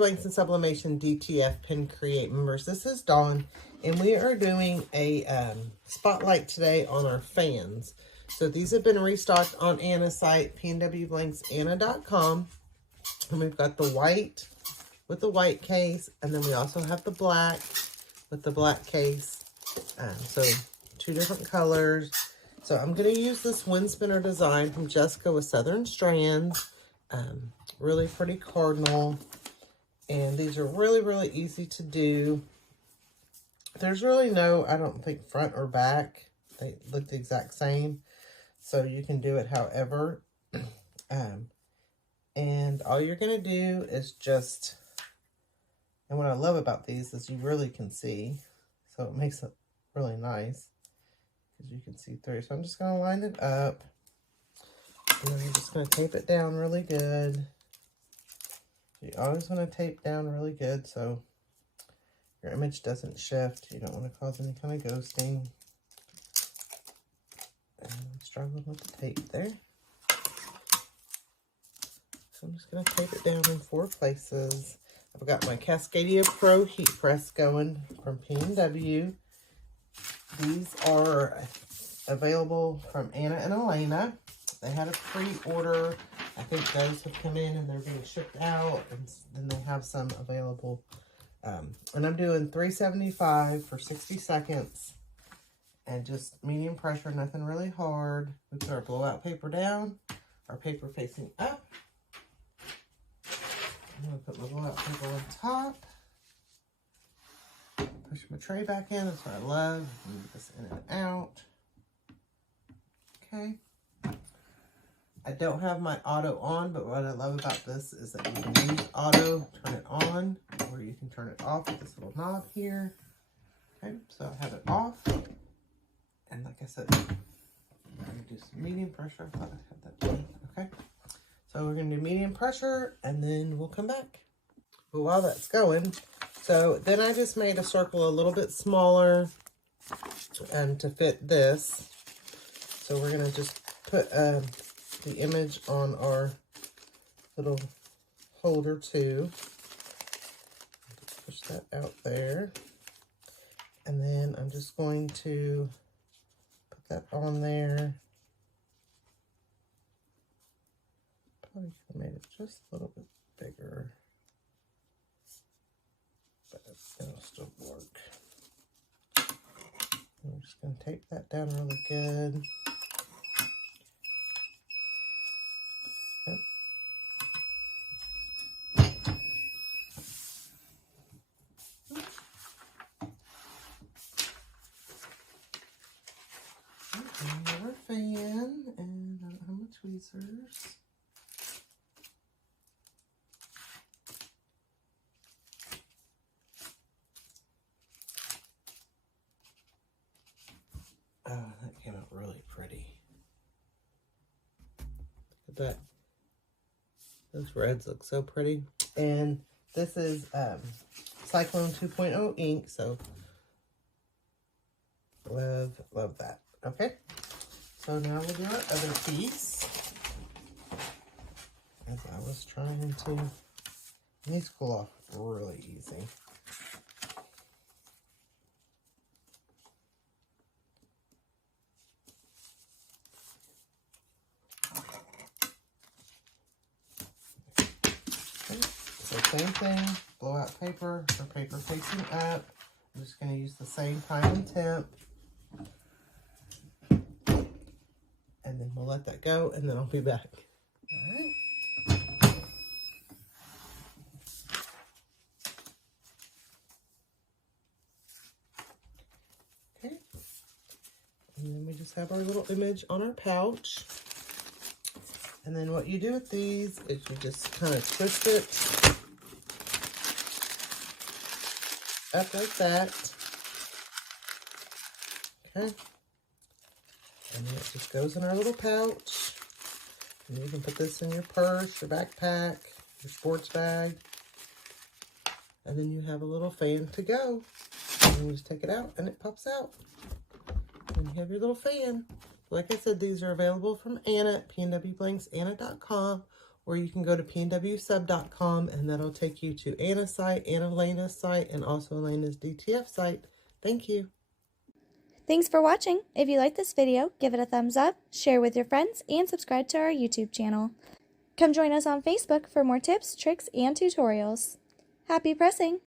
Blanks and Sublimation DTF Pin Create members. This is Dawn, and we are doing a spotlight today on our fans. So these have been restocked on Anna's site, pnwblanksanna.com. And we've got the white with the white case, and then we also have the black with the black case. So 2 different colors. So I'm going to use this wind spinner design from Jessica with Southern Strands. Really pretty cardinal. And these are really, really easy to do. There's really no, I don't think, front or back. They look the exact same. So you can do it however. And all you're going to do is just, and what I love about these is you really can see. So it makes it really nice because you can see through. So I'm just going to line it up. And then I'm just going to tape it down really good. You always want to tape down really good so your image doesn't shift. You don't want to cause any kind of ghosting. And I'm struggling with the tape there. So I'm just going to tape it down in 4 places. I've got my Cascadia Pro Heat Press going from P&W. These are available from Anna and Elena. They had a pre-order. I think those have come in and they're being shipped out. And then they have some available. And I'm doing $3.75 for 60 seconds. And just medium pressure, nothing really hard. We put our blowout paper down. Our paper facing up. I'm going to put my blowout paper on top. Push my tray back in. That's what I love. Move this in and out. Okay. I don't have my auto on, but what I love about this is that you can use auto, turn it on, or you can turn it off with this little knob here. Okay, so I have it off. And like I said, I'm going to do some medium pressure. I thought I had that done. Okay, so we're going to do medium pressure, and then we'll come back. But while that's going, so then I just made a circle a little bit smaller to fit this. So we're going to just put the image on our little holder too. Just push that out there. And then I'm just going to put that on there. Probably could have made it just a little bit bigger. But it'll still work. I'm just going to tape that down really good. Another fan, and I don't have my tweezers. Oh, that came out really pretty. Look at that. Those reds look so pretty. And this is Cyclone 2.0 ink, so love that. Okay, so now we'll do our other piece. As I was trying to, these cool off really easy. Okay, so same thing, blowout paper, or paper facing up. I'm just going to use the same time and temp. And then we'll let that go, and then I'll be back. All right. Okay. And then we just have our little image on our pouch. And then what you do with these is you just kind of twist it up like that. Okay. And then it just goes in our little pouch. And you can put this in your purse, your backpack, your sports bag. And then you have a little fan to go. And you just take it out and it pops out. And you have your little fan. Like I said, these are available from Anna at pnwblanksanna.com, or you can go to pnwsub.com, and that'll take you to Anna's site, Elena's site, and also Elena's DTF site. Thank you. Thanks for watching. If you like this video, give it a thumbs up, share with your friends, and subscribe to our YouTube channel. Come join us on Facebook for more tips, tricks, and tutorials. Happy pressing!